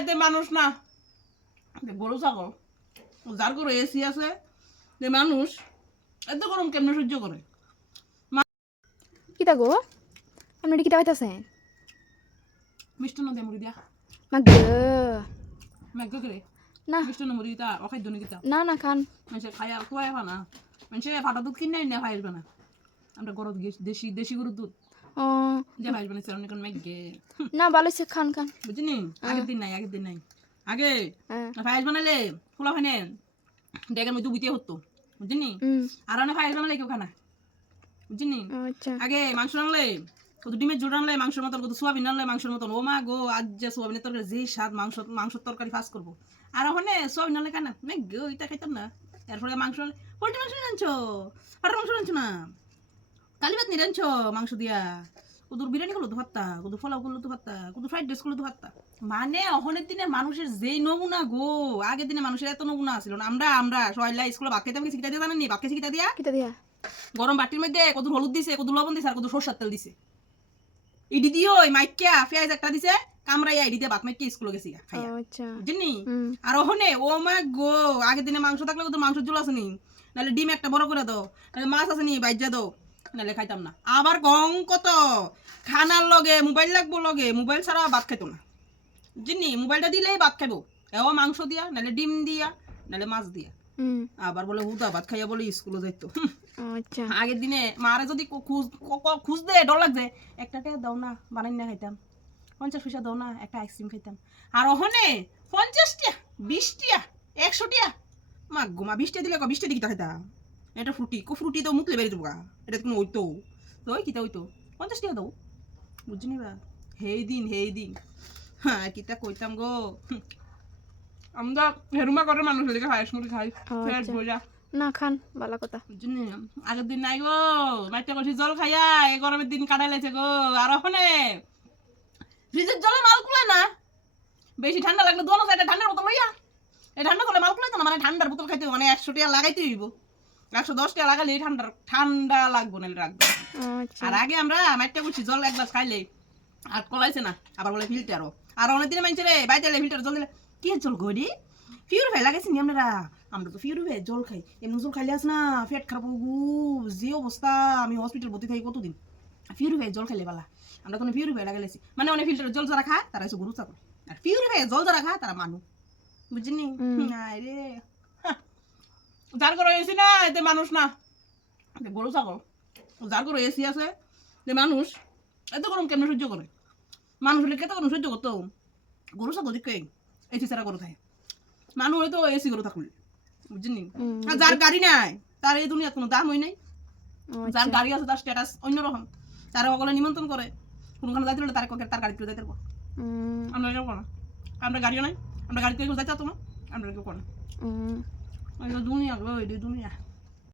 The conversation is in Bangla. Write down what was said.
এতে মানুষ না, গরু ছাগল। যার করে এসি আছে যে মানুষ এত গরম কেমনে সহ্য করে? কিতা গো আপনি কিতা পাইতাছেন? মিষ্টান্ন দিয়ে মুড়ি দিয়া মাগ মেঘ করে না মিষ্টান্ন মুড়ি দিতা অখাদ্য নি দিতা না না খান মানুষের খায়া খুয়াই না, মানুষের ফাটা দুধ কিনে না খাই আসবে না। আমরা গরু দেশি দেশি গরুর দুধ ও দিয়ে খাই আসবে না, সেরকম এখন মেঘে না ভালো হইছে খান খান বুঝিনি। আগের দিন নাই, আগের দিন নাই, আগে হ্যাঁ ফাইজ বানালে খোলা ফাইনে ডেকের মধ্যে বুঝতে হতো বুঝিনি। আর অনেক ফাইজ বানালে কেউ খানা বুঝিনি। আচ্ছা আগে মাংস আনলে কত ডিমের জোড় আনলে মাংসের মতন, কত সোয়াবিন আনলে মাংসের মতন। ও মা গো, আজ যে সোয়াবিনের তরকারি যে স্বাদ, মাংসের তরকারি ফাঁস করবো। আর ওখানে সোয়াবিন আনলে খানা না গো, এটা খাইতাম না। এরপরে মাংস আনলে পোল্ট্রি মাংস আনছো, হাটের মাংস আনছো না, কালিবাত নিয়ে আনছো মাংস দিয়া, কুদুর বিরিয়ানি করলো তো ভাতটা, কুদুর পোলাও করলো তো ভাতটা, কুদুর ফ্রাইড রাইস করলো তো ভাতটা। মানে অহনের দিনে মানুষের যেই নমুনা গো, আগের দিনে মানুষের এত নমুনা ছিল না। আমরা সবাই স্কুলে ভাত খাইতাম, শিখিতা দিয়ে জানেননি? ভাত খেয়ে শিখিতা দিয়া কিতা দিয়া গরম বাটির মধ্যে কত হলুদ দিছে, কত লবণ দিছে, আর কত সরষের তেল দিছে। ইডি দিও মাইকিয়া পেঁয়াজ একটা দিছে, কামড়াইয়া ইডি দিয়ে ভাত মাইকিয়া স্কুলে গেছি খাইয়া আচ্ছা বুঝলি। আর ওখানে ও মা গো, আগের দিনে মাংস থাকলে কত মাংস ঝোল আছে নি, নাহলে ডিম একটা বড় করে দাও, নাহলে মাছ আছে নি বাইজা দাও, নাহলে খাইতাম না। আবার গং কত খানার লগে মোবাইল লাগবো, লগে মোবাইল ছাড়া ভাত খাইতো না বুঝলি। মোবাইলটা দিলেই ভাত খাইবো, এও মাংস দিয়া, নাহলে ডিম দিয়া, নাহলে মাছ দিয়া। আবার বলে হুদা ভাত খাইয়া বলে স্কুলে যাইতো। আচ্ছা আগের দিনে মারে যদি খুঁজ দে ডর লাগছে, একটা টাকা দাও না বানাই না খাইতাম, 50 পয়সা দাও না একটা আইসক্রিম খাইতাম। আর ওখানে 50 টিয়া 20 টিয়া 100 টিয়া মা গোমা 20 টিয়া দিলে 20 টিয়া দিয়ে কিতা খাইতাম? এটা ফ্রুটি তো মুতলে বেরিয়ে যাবো, এটা কোনো হইতো তো ওই কিতা হইতো 50 টিয়া দাও বুঝছি বা। হেই দিন হ্যাঁ কিতা কইতাম গো। আমরা হেরুমা করে মানুষ এদিকে হাইস মুড়ি খাই ফেট বইরা না খান ভালো কথা বুঝলি। আগের দিন নাই গো, মাইটা করছি জল খাইয়া এই গরমের দিন কাটাই লাইছে গো। আর ওখানে ফ্রিজের জলে মাল কুলায় না, বেশি ঠান্ডা লাগলে দোনো সাইডে ঠান্ডার বোতল লইয়া, এই ঠান্ডা করলে মাল কুলাইতো না, মানে ঠান্ডার বোতল খাইতে মানে 100 টাকা লাগাইতে হইব, 110 টাকা লাগালে ঠান্ডা লাগবো না রাখবো। আর আগে আমরা মাইটা করছি জল এক গ্লাস খাইলে আর কলাইছে না, আবার বলে ফিল্টারও। আর অনেক দিনে মানছে রে বাইতে ফিল্টার জল দিলে কি জল গড়ি পিউরিফাই লাগাইছি নি আপনারা? আমরা তো পিউরিফাই জল খাই, এমনি জল খাইলে আস না পেট খারাপ হবো, যে অবস্থা। আমি হসপিটাল ভর্তি থাকি কতদিন, পিউরিফাই জল খাইলে বালা। আমরা কোনো পিউরিফাই লাগাইছি মানে অনেক ফিল্টার জল যারা খায় তারা হচ্ছে গরু ছাগল, আর পিউরিফাই জল যারা খায় তারা মানুষ বুঝলি। রে যার করে এসি না এতে মানুষ না, গরু ছাগল। যার করে এসি আছে যে মানুষ এত গরম কেমনে সহ্য করে? মানুষ হলে কেত গরম সহ্য করতো? গরু ছাগল দিকে এসি ছাড়া গরু থাকে, মানুষ হয়তো এসি গরু থাকলে বুঝলি। আর যার গাড়ি নাই তার এই দুনিয়ার কোনো দাম হয় নাই। যার গাড়ি আছে তার স্ট্যাটাস অন্যরকম, তারা সকলে নিমন্ত্রণ করে, কোনখানে যাইতে হলে তার গাড়িতে যাইতে পারবো। আমরা এরকম না, আমরা গাড়িও নাই, আমরা গাড়িতে যাইতে পারতো না, আমরা এরকম না। দুনিয়া গো, দুনিয়া।